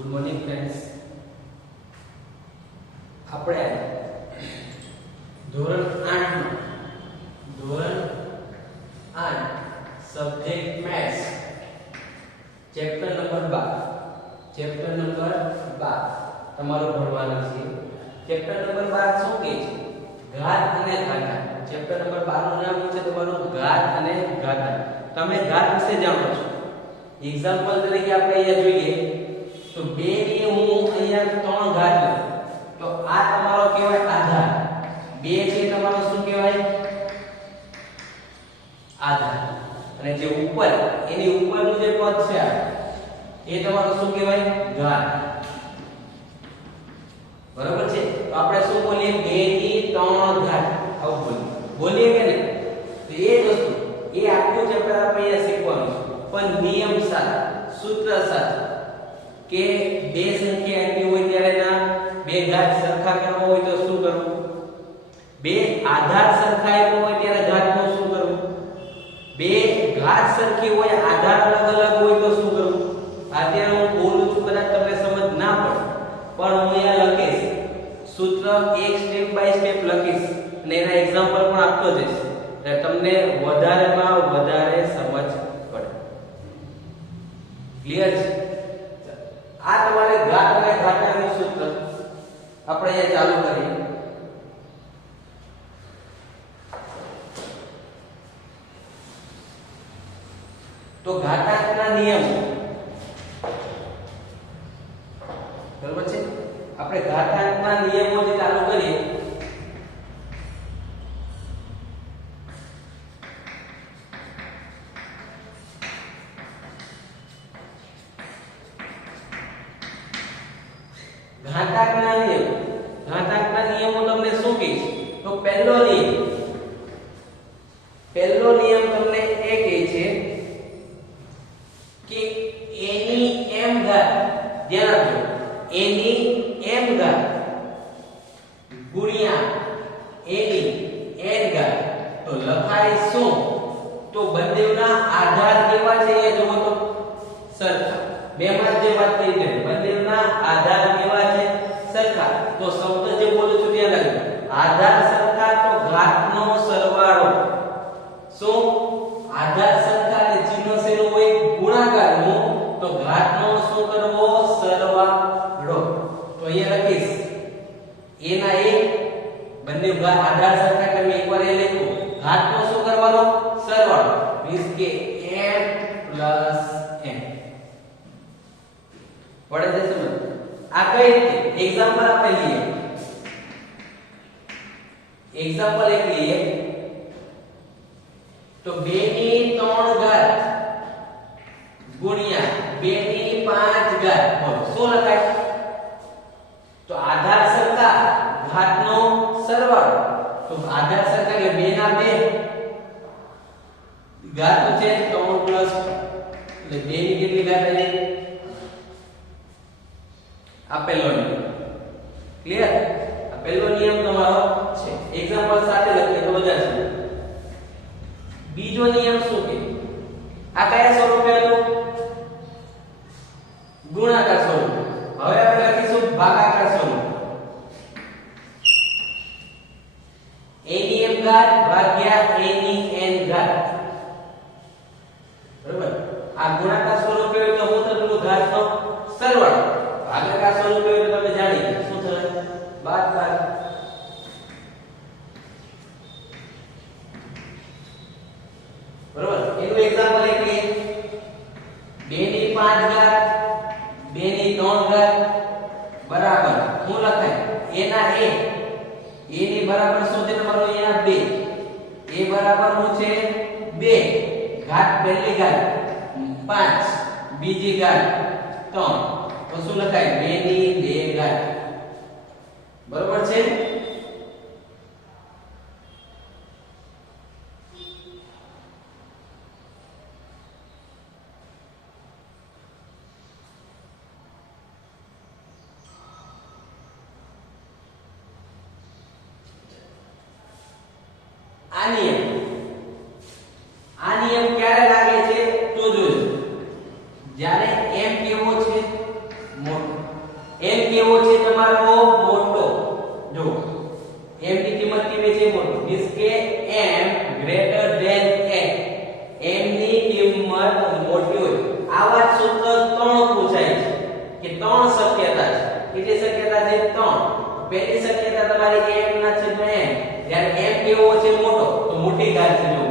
Good morning friends. આપણે ધોરણ 8 subject maths chapter number 12 તમારું ભણવાનું છે. ચેપ્ટર નંબર 12 શું કહે છે? ઘાત અને ઘાતાંક. ચેપ્ટર નંબર 12 નું નામ છે તમારું ઘાત અને ઘાતાંક. તમે ઘાત વિશે જાણો છો. એક્ઝામ્પલ તરીકે આપણે અહીંયા જોઈએ તો 2 ની હું અહીંયા 3 ઘાત લઉં તો આ તમારો કહેવાય આધાર. 2 છે તમારો શું કહેવાય? આધાર. અને જે ઉપર એની ઉપરનું જે પદ છે એ તમારો શું કહેવાય? ઘાત. બરાબર છે? તો આપણે શું બોલીએ? 2 ની 3 ઘાત આવું બોલીએ કે નહીં? તો એ જ વસ્તુ એ આખું ચેપ્ટર આપણે અહીંયા શીખવાનું છે. પણ નિયમ સાથે, સૂત્ર સાથે કે બે સંખ્યા આપી હોય ત્યારે ના બે ઘાત સરખા કરવા હોય તો શું કરવું? બે આધાર સરખા આપ્યો હોય ત્યારે ઘાતનું શું કરવું? બે ઘાત સરખી હોય આધાર અલગ અલગ હોય તો શું કરવું? અત્યારે હું બોલું છું કદાચ તમને સમજ ના પડે પણ હું અહીંયા લખીશ સૂત્ર એક સ્ટેપ બાય સ્ટેપ લખીશ અને એના એક્ઝામ્પલ પણ આપતો જઈશ એટલે તમને વધારેમાં વધારે સમજ પડે. ક્લિયર છે? આ તમારે ઘાત અને ઘાતાંકનું સૂત્ર આપણે અહીંયા ચાલુ કરીએ. તો ઘાતાંકના નિયમો બરાબર છે. આપણે ઘાતાંકના નિયમો જે ચાલુ કરીએ ઘાતાંકના નિયમો તમને શું કહે છે? તો પહેલો નિયમ તમને એ કહે છે કે a ની m ઘાત, ધ્યાન આપજો, a ની m ઘાત ગુણ્યા a ની n ઘાત તો લખાય શું? તો બંનેના આધાર કેવા છે એ જુઓ તો સરખા. બેમાં જે વાત કરી છે બંનેના આધાર કેવા છે? સરખા. તો શબ્દ જે બોલું છું ત્યાં લાગ્યું આધાર સરખા તો ઘાતનો સરવાળો. શું? આધાર સરખા એટલે ચિહ્ન શેનું હોય? ગુણાકારનું. તો ઘાતનો શું કરવો? સરવાળો. તો અહીંયા લખીશ a ના a બંને આધાર સરખા એટલે એકવાર એ લખ્યું. ઘાતનો શું કરવાનો? સરવાળો. મીન્સ કે n પ્લસ n. પડે છે સમજ? આ કઈ રીતે? એક્ઝામ્પલ આપણે લઈએ. એક્ઝામ્પલ એક લઈએ તો 2 ની 3 ઘાત ગુણ્યા 2 ની 5 ઘાત. શું લખાય? તો આધાર સરખા ઘાતનો સરવાળો. તો આધાર સરખા એટલે 2 ના 2 ઘાત છે 3 પ્લસ એટલે 2 ની કેટલી ઘાત આવી? આ પહેલો નિયમ. ક્લિયર? આ પહેલો નિયમ તમારો છે. એક્ઝામ્પલ સાથે લખીએ તો મજા છે. બીજો નિયમ શું કે? આ કયા સ્વરૂપે હતું? ગુણાકાર સ્વરૂપે. હવે આપણે લખીશું ભાગાકાર સ્વરૂપે. a ની m ઘાત ભાગ્યા a ની n ઘાત. બરાબર? આ ગુણાકાર સ્વરૂપે હોય તો શું થતું? ઘાતનો સરવાળો. ભાગાકાર સ્વરૂપે હોય તો તમે જાણી ગયા શું થાય? બાદબાકી. બરોબર? એનું એક્ઝામ્પલ એક લઈએ 2 ની 5 ઘાત 2 ની 3 ઘાત બરાબર શું લખાય? a ના a ની બરાબર શું છે તમારો? અહીંયા 2. a બરાબર શું છે? 2 ઘાત પહેલી ઘાત 5 બીજી ઘાત 3 તો શું લખાય? 2 ની 2 ઘાત. બરોબર છે? આ નિયમ ક્યારે લાગે છે તો જોજો. જ્યારે m કેવો છે? મોટો. m ની કિંમત કેવી છે મોટો મીન્સ કે m greater than n m ની કિંમત મોટી હોય આવા જ સૂત્ર 3 પૂછાય છે કે 3 શક્યતા છે કેટલી શક્યતા છે 3 પહેલી શક્યતા તમારી m ના છેદમાં n જ્યારે m કેવો છે મોટો તો મોટી ઘાત છે જો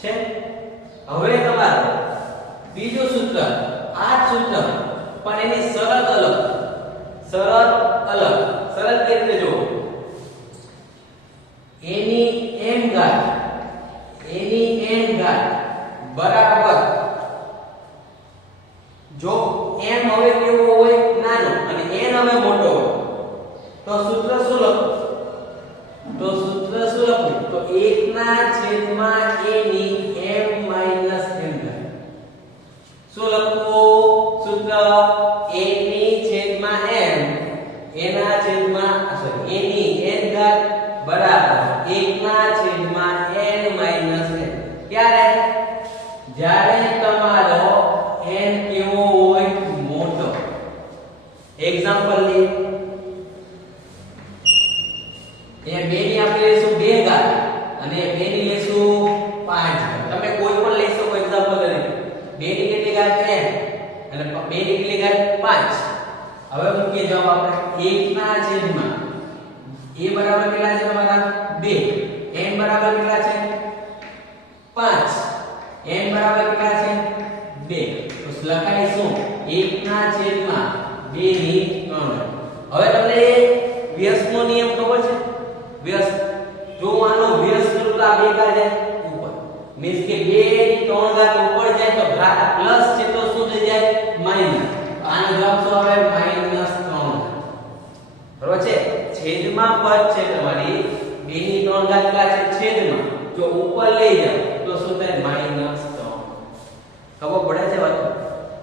છે હવે તમારું બીજું સૂત્ર આ સૂત્ર પણ એની શરત અલગ શરત કઈ રીતે જો એની n ઘાત બરાબર જો m હવે કેવો હોય નાનો અને n હવે મોટો હોય તો સૂત્ર શું લખવું તો 1 ના છેદમાં a ની m માઈનસ n ઘાત શું લખવું સૂત્ર a ની છેદમાં m એના છેદમાં સોરી a ની n ઘાત બરાબર 1 ના છેદમાં n માઈનસ n જ્યારે તમારો n કેવો હોય મોટો એક્ઝામ્પલ લે એ 2 ની આપણે લેશું 2 ઘાત અને 2 ની લેશું 5 તમે કોઈ પણ લઈ શકો એક્ઝામ્પલ તરીકે 2 ની કેટલી ઘાત n અને 2 ની કેટલી ઘાત 5 હવે મૂકીએ જવાબ આપણે 1 ના છેદમાં a બરાબર કેટલા છે તમારા 2 n બરાબર કેટલા છે 5 n બરાબર કેટલા છે 2 તો લખાય શું 1 ના છેદમાં 2 ની 3 હવે તમને વ્યસ્તનો નિયમ ખબર છે વ્યસ્ત જો આનો વ્યસ્ત કરું તો આ બે ઘાત જાય ઉપર મીન્સ કે 2 ની 3 ઘાત ઉપર જાય તો ઘાત પ્લસ છે તો શું થઈ જાય માઈનસ આનો જવાબ શું આવે -3 બરોબર છે છેદમાં પદ છે તમારી 2 ની 3 ઘાત કેટલા છે છેદમાં જો ઉપર લઈ જાવ તો શું થાય -3 ખબર પડે છે વાત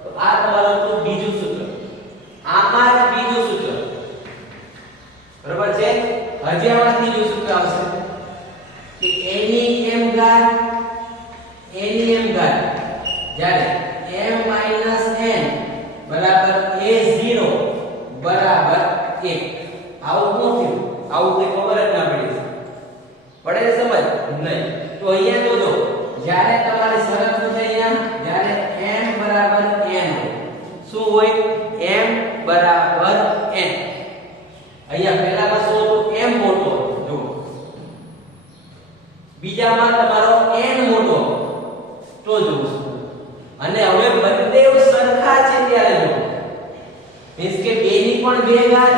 તો આ તમારું તો બીજું સૂત્ર આમાં જ બીજું સૂત્ર બરોબર છે હજી આમાં ત્રીજું સૂત્ર આવશે કે a ની m ઘાત જ્યારે m n બરાબર a0 બરાબર 1 આવું શું થયું આવું કઈ ખબર જ ના પડી પડે છે સમજ નહીં તો અહીંયા જોજો જ્યારે તમારી શરત પૂછે અહીંયા જ્યારે m બરાબર n શું હોય m બરાબર n અહીંયા પહેલામાં શું હતું m મોટો જો બીજામાં તમારો n મોટો તો જો અને હવે બંને સરખા છે ત્યારે જો મીન્સ કે 2 ની પણ 2 ઘાત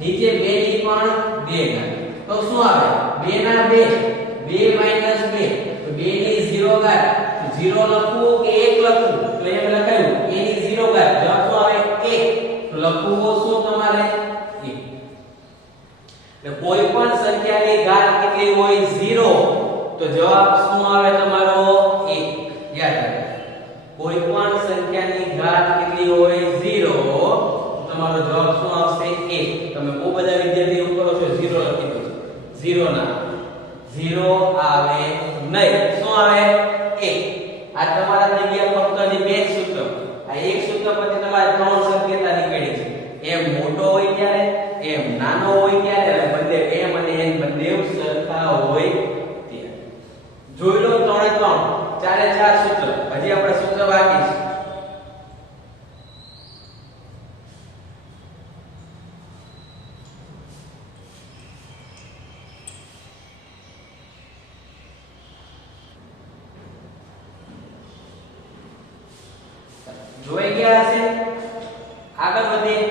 નીચે 2 ની પણ 2 ઘાત તો શું આવે 2 ના 2 2 - 2 તો 2 ની 0 ઘાત 0 લખવું કે 1 લખવું તો એમ લખાયું a ની 0 ઘાત જવાબ શું આવે 1 તો લખવું શું તમારે 1 એટલે કોઈ પણ સંખ્યાની ઘાત કેટલી હોય 0 તો જવાબ શું આવે તમારો 1 યાદ રાખો કોઈ પણ સંખ્યાની ઘાત કેટલી હોય 0 તો તમારો જવાબ શું આવશે 1 તમે બહુ બધા વિદ્યાર્થી એવું કરો છો 0 લખી દો 0 ના 0 આવે નહીં શું આવે 1 આ તમારા થઈ ગયા ફક્ત ની બે સૂત્ર આ એક સૂત્ર પછી તમારે ત્રણ શક્યતા નીકળી છે m મોટો હોય ત્યારે m નાનો હોય ત્યારે અને બંને m અને n બંને સરખા હોય ત્યારે જોઈ લો 3 ચારે ચાર સૂત્ર હજી આપણે સૂત્ર બાકી છે જોઈ ગયા હશે આગળ વધીએ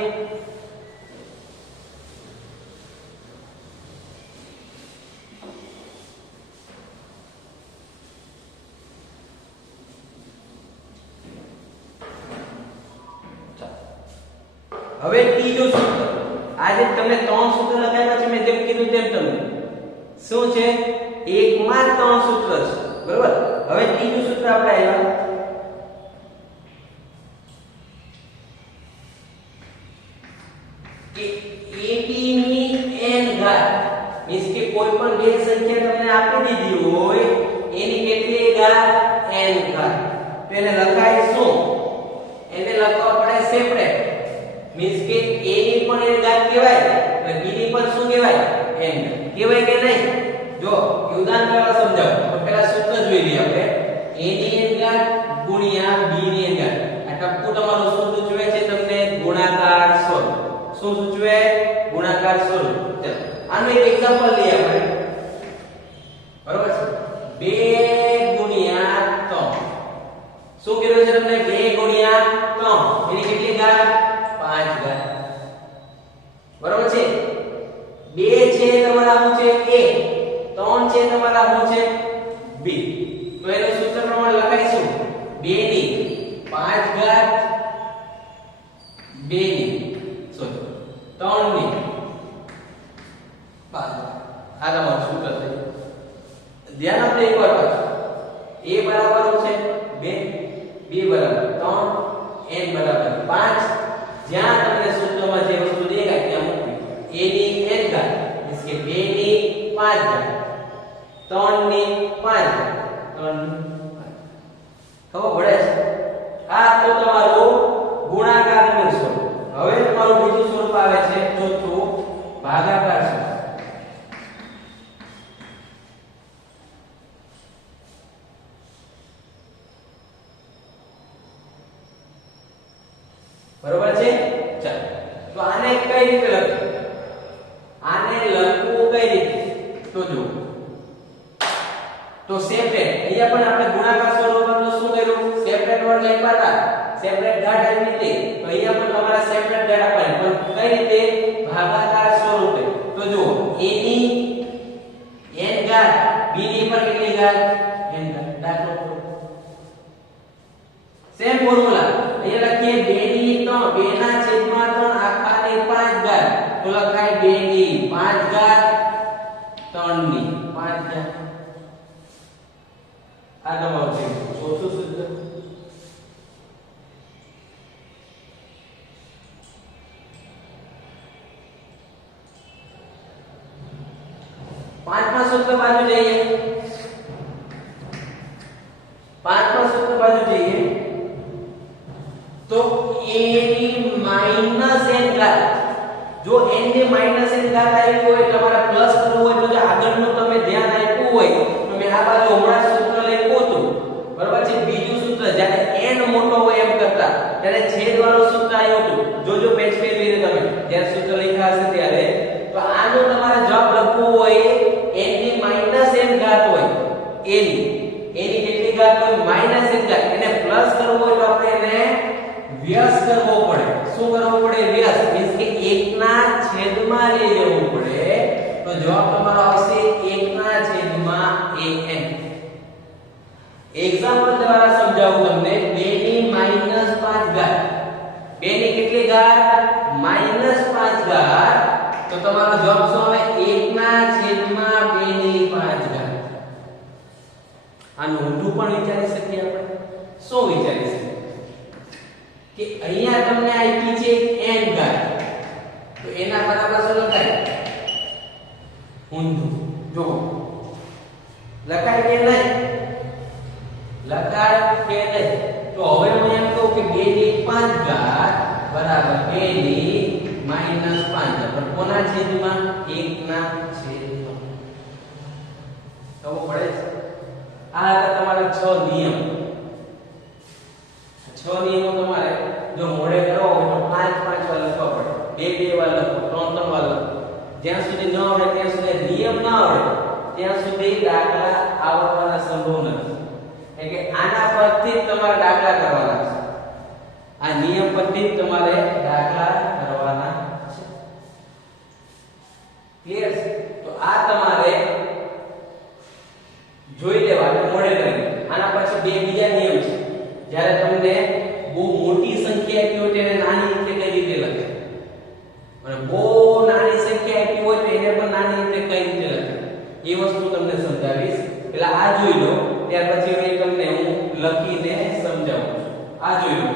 હવે ત્રીજો સૂત્ર આજે તમને ત્રણ સૂત્ર લખાવ્યા છે મેં જેમ કીધું તેમ તમને શું છે એકમાં ત્રણ સૂત્ર છે બરોબર હવે ત્રીજું સૂત્ર આપણે આવ્યા કે AD ની n ઘાત મીન્સ કે કોઈ પણ બે સંખ્યા તમને આપી દીધી હોય એની કેટલી ઘાત n ઘાત તો એને લખાય શું એને લખવા પડે સેપરેટ मींस के a ની પણ n ઘાત કહેવાય અને b ની પણ શું કહેવાય n કહેવાય કે નહીં? જો ઉદાહરણ પહેલા સમજાવો તો પહેલા સૂત્ર જોઈ લઈએ આપણે a ની n ઘાત ગુણ્યા b ની n ઘાત. આ ટપકું તમારું શું સૂચવે છે? તમને ગુણાકાર સ્વરૂપ. શું સૂચવે? ગુણાકાર સ્વરૂપ. ચાલો આનું એક એક્ઝામ્પલ લઈએ આપણે. બરોબર છે? 2 ગુણ્યા 3. શું કીધું છે તમને? 2 ગુણ્યા 3 એની કેટલી ઘાત? 5 ઘાત. બરોબર છે? 2 છે તમારા શું છે? a. 3 છે તમારા શું છે? b. તો એનું સૂત્ર પ્રમાણે લખાઈશું 2 ની 5 ઘાત 2 ની 3 ની 5. આ તમારું સૂત્ર છે. ધ્યાન આપજો એકવાર પાછું. a બરાબર છે 2, b બરાબર 3, n બરાબર 5. જ્યાં તમને સૂત્રમાં જે વસ્તુ દેખાય ત્યાં મૂકવી. a ની n ઘાત એટલે કે 2 ની 5 ઘાત 3 ની 5 ઘાત 3 ની 5. ખબર પડે છે? આ તો તમારું ગુણાકારનું સ્વરૂપ. હવે તમારું બીજું સ્વરૂપ આવે છે ચોથું ભાગાકાર સ્વરૂપ. બરોબર છે? ચાલો તો આને કઈ રીતે લખવું? આને લખવું કઈ રીતે? તો જો તો સેપરેટ અહીંયા પણ આપણે ગુણાકાર સ્વરૂપમાં શું કર્યું? સેપરેટ વર્ડ લખ્યા હતા. સેપરેટ ઘાત આવી રીતે તો અહીંયા પણ તમારે સેપરેટ ઘાત આપવાની. પણ કઈ રીતે? ભાગાકાર સ્વરૂપે. તો જો a ની n ઘાત b ની પર કેટલી ઘાત? n ઘાત. દાખલો સેમ ફોર્મ્યુલા અહીંયા લખીએ 2 ની 3 2 ના છેદમાં 3 આખાની 5 ઘાત. તો લખાય 2 ની 5 ઘાત 3 ની 5 ઘાત. આ તમારું છે ચોથું સૂત્ર. પાંચમા સૂત્ર બાજુ જઈએ. પાંચમા સૂત્ર બાજુ જઈએ તો a ની માઈનસ n ઘાત. જો n ની માઈનસ n ઘાત આવી હોય તમારે પ્લસ કરવું હોય તો જો આગળનું તમે ધ્યાન આપ્યું હોય તો મેં આ બાજુ હમણાં સૂત્ર લખ્યું હતું. બરાબર છે? બીજું સૂત્ર જ્યારે n મોટો હોય એમ કરતા ત્યારે છેદ વાળું સૂત્ર આવ્યું હતું. જોજો પેજ ફેરવીને તમે જ્યારે સૂત્ર લખ્યા હશે ત્યારે. તો આનો તમારે જવાબ લખવો હોય n ની માઈનસ n ઘાત હોય a ની કેટલી ઘાત હોય? માઈનસ n ઘાત. એને પ્લસ કરવો હોય તો આપણે એને વ્યસ્ત કરવો પડે. શું કરવો પડે? વ્યસ્ત. મીન્સ કે 1 ના છેદમાં લઈ જવું પડે. તો જવાબ તમારો આવશે 1 ના છેદમાં an. એક્ઝામ્પલ દ્વારા સમજાવું તમને. 2 ની માઈનસ 5 ઘાત. 2 ની કેટલી ઘાત? માઈનસ 5 ઘાત. તો તમારો જવાબ શું આવે? 1 ના છેદમાં 2 ની 5 ઘાત. આનું ઊંધું પણ વિચારી શકીએ આપણે. શું વિચારી શકીએ? કે અહીંયા તમને આપી છે n ઘાત. તો એના બરાબર શું લખાય? ઊંધું. જો લખાય કે નહીં? લખાય કે નહીં? તો હવે હું એમ કહું કે 2 ની 5 ઘાત બરાબર 2 ની માઈનસ 5 ઘાત. પણ કોના છેદમાં? 1 ના છેદમાં. ખબર પડે છે? આ હતા તમારા 6 નિયમ. 6 નિયમો તમારે જો મોડે કરો હોય તો 5 વાર લખવા પડે. 2 વાર લખો, 3 વાર લખો. જ્યાં સુધી ન આવડે ત્યાં સુધી નિયમ ન આવડે ત્યાં સુધી દાખલા આવડવાના સંભવ નથી. એટલે કે આના પરથી જ તમારે દાખલા કરવાના છે. આ નિયમ પરથી જ તમારે દાખલા કરવાના છે. ક્લિયર છે? તો આ તમારે જોઈ લેવા મોડે કરી. આના પછી બે બીજા નિયમ છે. જ્યારે તમને બહુ મોટી સંખ્યા આપી હોય તેને નાની રીતે કઈ રીતે લખે, અને બહુ નાની સંખ્યા આપી હોય તો એને પણ નાની રીતે કઈ રીતે લખે, એ વસ્તુ તમને સમજાવીશ. એટલે આ જોઈ લો, ત્યાર પછી હવે તમને હું લખીને સમજાવું છું. આ જોઈ લો.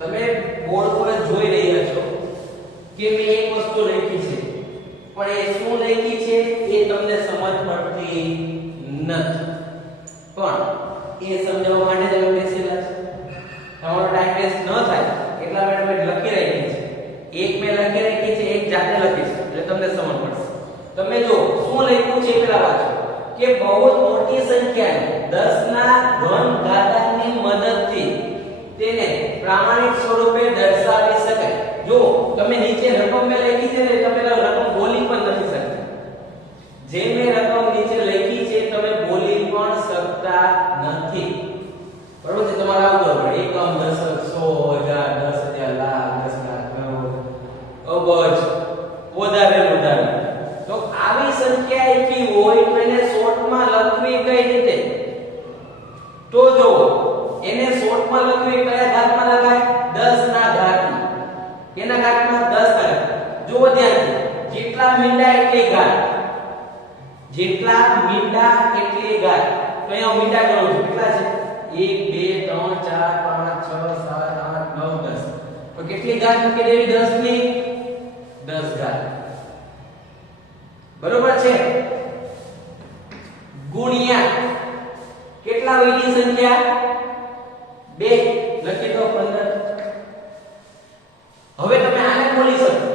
તમે બોર્ડ પર જોઈ રહ્યા છો કે મેં એક વસ્તુ લખી છે, પણ એ શું લખી છે એ તમને સમજ પડતી નથી. પણ એ સમજાવવા માટે તમે બેસેલા છે, તમારો ટાઈમ વેસ્ટ ન થાય એટલા માટે મેં લખી રાખી છે. એક મેં લખી રાખી છે, એક જાતે લખીશ એટલે તમને સમજ પડશે. તમે જો શું લખ્યું છે પેલા વાંચો કે બહુ જ મોટી સંખ્યાને 10 ના ઘન ઘાતાંકની મદદથી તેને પ્રામાણિક સ્વરૂપે દર્શાવી શકાય. જો તમે નીચે રકમ મેં લખી છે ને તમે રકમ બોલી પણ નથી શકતા. જે મેં રકમ નીચે લખી છે તમે બોલી પણ શકતા નથી. બરોબર છે? તમારે આવું કરવું પડે. એકમ, દશક, 100, 1000, 10,000, લાખ, 10 લાખ, કરોડ, અબજ, વધારે. તો આવી સંખ્યા એવી હોય તો એને શોર્ટમાં લખવી કઈ રીતે? તો જો એને શોર્ટમાં લખવી કયા ઘાતમાં લખાય? 10 ના ઘાતમાં. કેના ઘાતમાં? 10 ના ઘાત. જો ધ્યાનથી, જેટલા મીંડા એટલી ઘાત. જેટલા મીંડા એટલી ઘાત. તો અહીંયા મીંડા ગણું છું. કેટલા છે? 1 2 3 4 5 6 7 8 9 10. તો કેટલી ઘાત મૂકી દેવી? 10 ની 10 ઘાત. બરોબર છે? ગુણ્યા કેટલા વૈધી સંખ્યા? 2. લખી દો 15. હવે તમે આને બોલી શકો.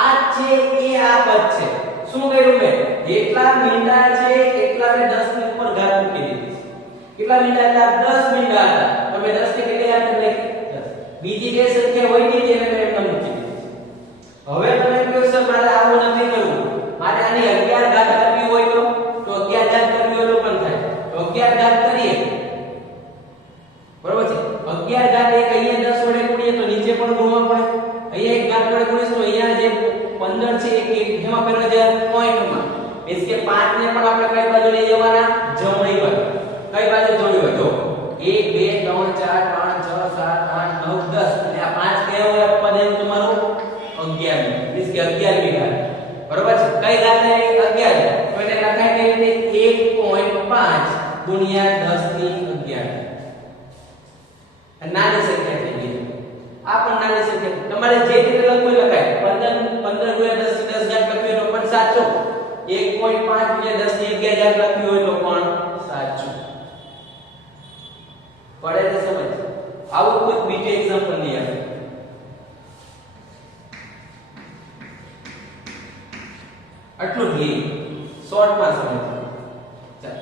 આ છે એ આ પદ છે. શું કર્યું મેં? જેટલા મીંડા છે એટલા મે 10 ની ઉપર ઘાત મૂકી દીધી. કેટલા મીંડા હતા? 10 મીંડા હતા. તો મેં 10 ની કેટલી ઘાત લખી? 10. બીજી બે સંખ્યા હોય નહીં એને મેં એમને મૂકી દીધી. હવે તમે કહો સર મારે આવું નથી કરવું, મારે આની 11 ઘાત કરવી હોય તો 11 ઘાત કરવી હોય તો પણ થાય. તો 11 ઘાત કરીએ. બરોબર છે? 11 ઘાત એક અહીંયા 10 વડે ગુણીએ તો નીચે પણ ગુણવા પડે. અહીંયા એક ઘાત વડે ગુણીએ તો અહીંયા જે 15 છે એક જેમાં પહેલા જે પોઈન્ટમાં મીન્સ કે 5 ને પણ આપણે કઈ બાજુ લઈ જવાના? જમણી બાજુ. કઈ બાજુ જમણી બાજુ? 1 2 3 4 5 6 7 8 9 10. અને આ 5 કયો હોય પદ એનું તમારું 11 મીન્સ કે 11મી ઘાત. બરોબર છે? કઈ ઘાત ને 11. તો એને લખાય કેવી રીતે? 1.5 ગુણ્યા 10 ની 11. નાની સંખ્યા થઈ ગઈ. આ પણ નાની સંખ્યા. તમારે જે રીતે લખવું લખાય. 15 ગુણ્યા 10 ની 10 ઘાત લખવી હોય તો પણ સાચું. 1.5 ગુણ્યા 10 ની 11 ઘાત લખવી હોય તો પણ સાચું. પડે છે સમજ? આવું કોઈ બીજું એક્ઝામ્પલ નહીં આપે. આટલું જ શોર્ટમાં સમજો. ચાલ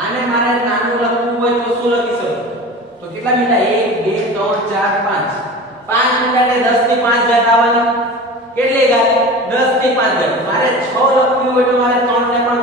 આને મારે નાનું લખવું હોય તો શું લખી શકું? તો કેટલા મીંડા? 1 2 3 4 5. 5 મીંડાને 10 ની 5 ઘાત આવવાની. કેટલી ઘાત? 10 ની 5 ઘાત. મારે 6 લખવી હોય તો મારે 3 ને પણ